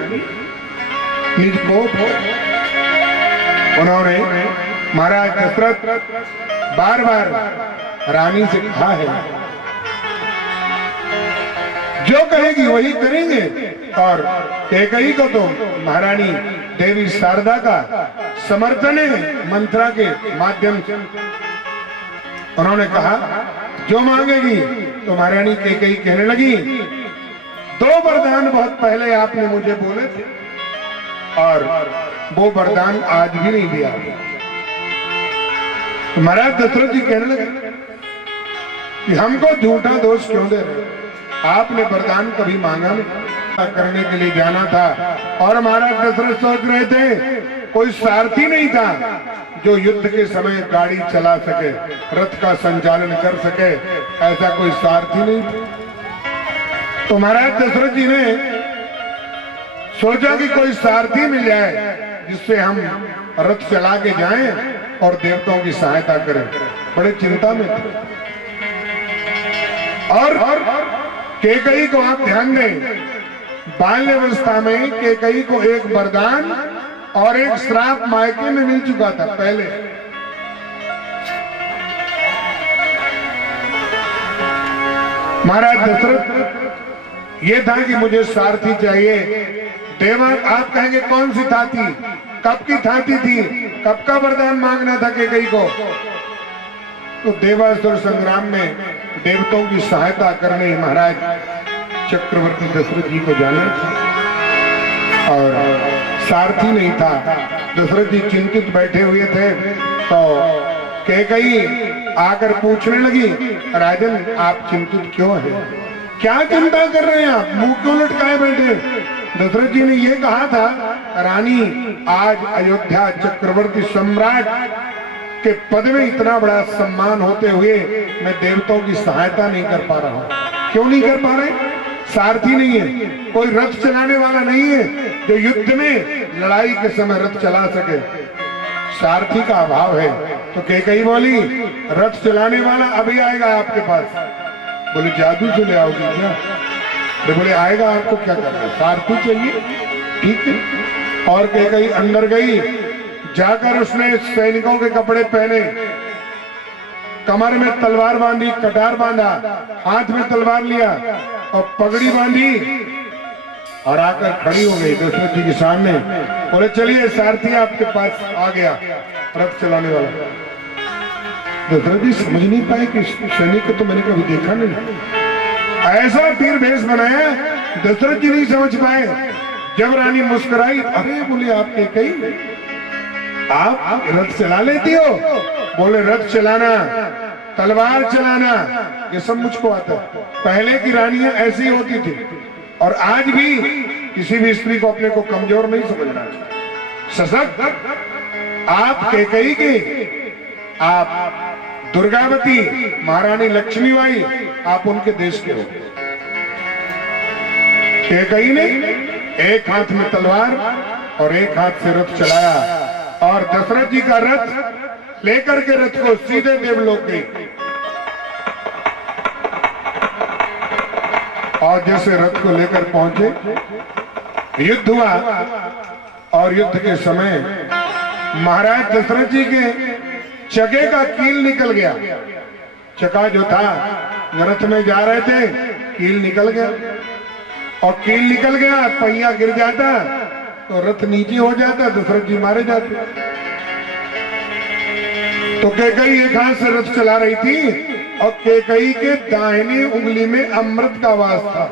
निज कोप हो। उन्होंने महाराज दशरथ बार बार रानी से कहा है जो कहेगी वही करेंगे। और कैकई को तो महारानी देवी शारदा का समर्थन है मंत्रा के माध्यम से। उन्होंने कहा जो मांगेगी तो महारानी कैकई कहने लगी 2 वरदान बहुत पहले आपने मुझे बोले थे और वो वरदान आज भी नहीं दिया। तो महाराज दशरथ जी कहने लगे कि हमको झूठा दोष क्यों दे रहे, आपने वरदान कभी मांगा नहीं, करने के लिए जाना था। और महाराज दशरथ सोच रहे थे कोई सारथी नहीं था जो युद्ध के समय गाड़ी चला सके, रथ का संचालन कर सके, ऐसा कोई सारथी नहीं था। तो महाराज दशरथ जी ने सोचा कि कोई सारथी मिल जाए जिससे हम रथ चला के जाएं और देवताओं की सहायता करें। बड़े चिंता में थे। और कैकई को आप ध्यान दें, बाल्यावस्था में कैकई को एक वरदान और एक श्राप मायके में मिल चुका था पहले। महाराज दशरथ ये था कि मुझे सारथी चाहिए। देवा आप कहेंगे कौन सी थाती, कब की थाती थी, कब का वरदान मांगना था कैकई को? तो देवासुर संग्राम में देवताओं की सहायता करने महाराज चक्रवर्ती दशरथ जी को जाना था और सारथी नहीं था। दशरथ जी चिंतित बैठे हुए थे तो कैकई आकर पूछने लगी राजन आप चिंतित क्यों हैं, क्या चिंता कर रहे हैं आप, मुंह क्यों लटकाए बैठे? दशरथ जी ने ये कहा था रानी आज अयोध्या चक्रवर्ती सम्राट के पद में इतना बड़ा सम्मान होते हुए मैं देवताओं की सहायता नहीं कर पा रहा हूं। क्यों नहीं कर पा रहे? सारथी नहीं है, कोई रथ चलाने वाला नहीं है जो युद्ध में लड़ाई के समय रथ चला सके। सारथी का अभाव है। तो कैकेयी बोली रथ चलाने वाला अभी आएगा आपके पास। बोले जादू से ले आओगे क्या? तो बोले आएगा, आपको क्या करना है, सारथी चाहिए, ठीक है। और कैकेयी अंदर गई, जाकर उसने सैनिकों के कपड़े पहने, कमर में तलवार बांधी, कटार बांधा, हाथ में तलवार लिया और पगड़ी बांधी और आकर खड़ी हो गई दशरथ जी के सामने। बोले चलिए सारथी आपके पास आ गया, रथ चलाने वाला। दशरथ जी समझ नहीं पाए कि सैनिक को तो मैंने कभी देखा नहीं, ऐसा वीर भेष बनाया। दशरथ जी नहीं समझ पाए। जब रानी मुस्कुराई, अरे बोले आप कैकेयी आप रथ चला लेती हो? बोले रथ चलाना, तलवार चलाना ये सब मुझको आता है। पहले की रानियां ऐसी होती थी और आज भी किसी भी स्त्री को अपने को कमजोर नहीं समझना चाहिए, सशक्त। आप कैकेयी के, आप दुर्गावती, महारानी लक्ष्मीबाई, आप उनके देश के हो। कैकेयी ने एक हाथ में तलवार और एक हाथ से रथ चलाया और दशरथ जी का रथ लेकर के रथ को सीधे देवलोक गई। और जैसे रथ को लेकर पहुंचे, युद्ध हुआ और युद्ध के समय महाराज दशरथ जी के चके का कील निकल गया। चका जो था, रथ में जा रहे थे, कील निकल गया और कील निकल गया, पहिया गिर जाता तो रथ नीचे हो जाता, दशरथ जी मारे जाते। तो कैकेयी एक हाथ से रथ चला रही थी और कैकेयी के दाहिनी उंगली में अमृत का वास था।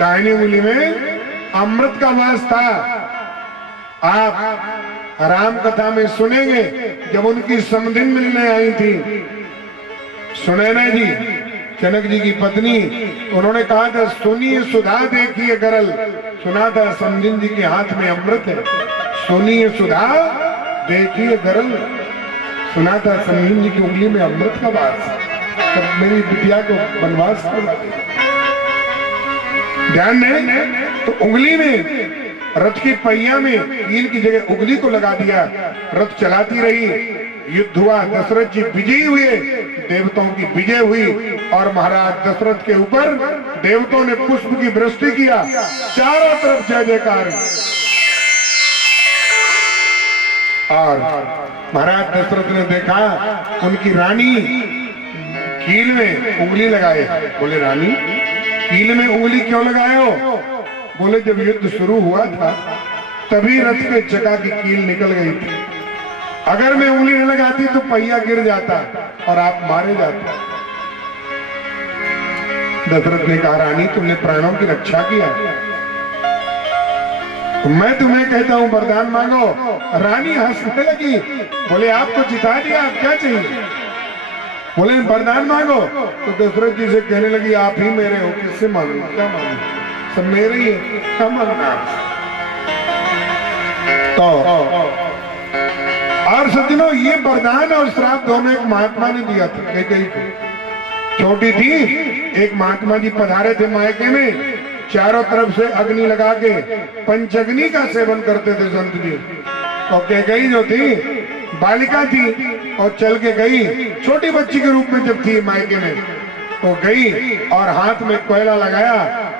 दाहिनी उंगली में अमृत का वास था। आप राम कथा में सुनेंगे, जब उनकी समधिन मिलने आई थी सुनैना जी, जनक जी की पत्नी, उन्होंने कहा था सुनिए सुधा देखिए गरल। सुना था समधिन जी के हाथ में अमृत है, सुनिए सुधा देखिए गरल। सुना था समधिन जी की उंगली में अमृत का वास, तब मेरी बिटिया को वनवास कर। ध्यान दें तो उंगली में, रथ की पहिया में कील की जगह उंगली को लगा दिया, रथ चलाती रही। युद्ध हुआ, दशरथ जी विजयी हुए, देवताओं की विजय हुई और महाराज दशरथ के ऊपर देवताओं ने पुष्प की वृष्टि किया, चारों तरफ जय जयकार। और महाराज दशरथ ने देखा उनकी रानी कील में उंगली लगाए। बोले रानी कील में उंगली क्यों लगाए हो? बोले जब युद्ध शुरू हुआ था तभी रथ के चका की कील निकल गई थी, अगर मैं उंगली न लगाती तो पहिया गिर जाता और आप मारे जाते। दशरथ ने कहा रानी तुमने प्राणों की रक्षा किया, मैं तुम्हें कहता हूं वरदान मांगो। रानी हंसने लगी, बोले आपको जिता दिया, आप क्या चाहिए? बोले वरदान मांगो। तो दशरथ जी से कहने लगी आप ही मेरे हो, किससे मांगू, क्या मांगू, सब मेरे ही है, क्या मांगना आपसे? तो और सज्जनों ये वरदान और श्राप दोनों एक महात्मा ने दिया था कैकेयी को। छोटी थी, एक महात्मा जी पधारे थे मायके में, चारों तरफ से अग्नि लगा के पंचअग्नि का सेवन करते थे संत जी। और कैकेयी जो थी बालिका थी और चल के गई, छोटी बच्ची के रूप में जब थी मायके में, तो गई और हाथ में कोयला लगाया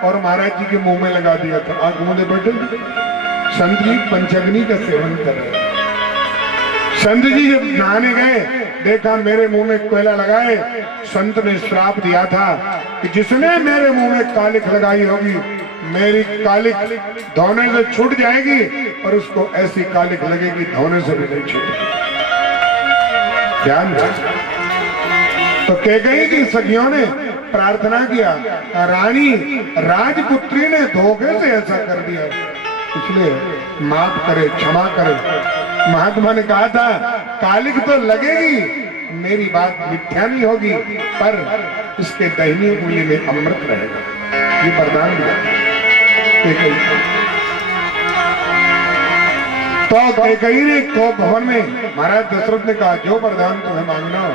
और महाराज जी के मुंह में लगा दिया था। आंख मूंदे बैठे संत जी पंचअग्नि का सेवन कर रहे। संत जी जब नहाने गए, देखा मेरे मुंह में कोयला लगाए। संत ने श्राप दिया था कि जिसने मेरे मुंह में कालिख लगाई होगी, मेरी कालिख धोने से छूट जाएगी और उसको ऐसी कालिख लगेगी धोने से भी नहीं छूटेगी। ध्यान तो कैकेयी की सखियों ने प्रार्थना किया, रानी राजपुत्री ने धोखे से ऐसा कर दिया, इसलिए माफ करे, क्षमा करे। महात्मा ने कहा था कालिक तो लगेगी, मेरी बात मिथ्या नहीं होगी, पर इसके दाहिनी उंगली में अमृत रहेगा। ये वरदान दिया कैकेयी। तो कैकेयी ने को भवन में महाराज दशरथ ने कहा जो वरदान तुम्हें मांगना हो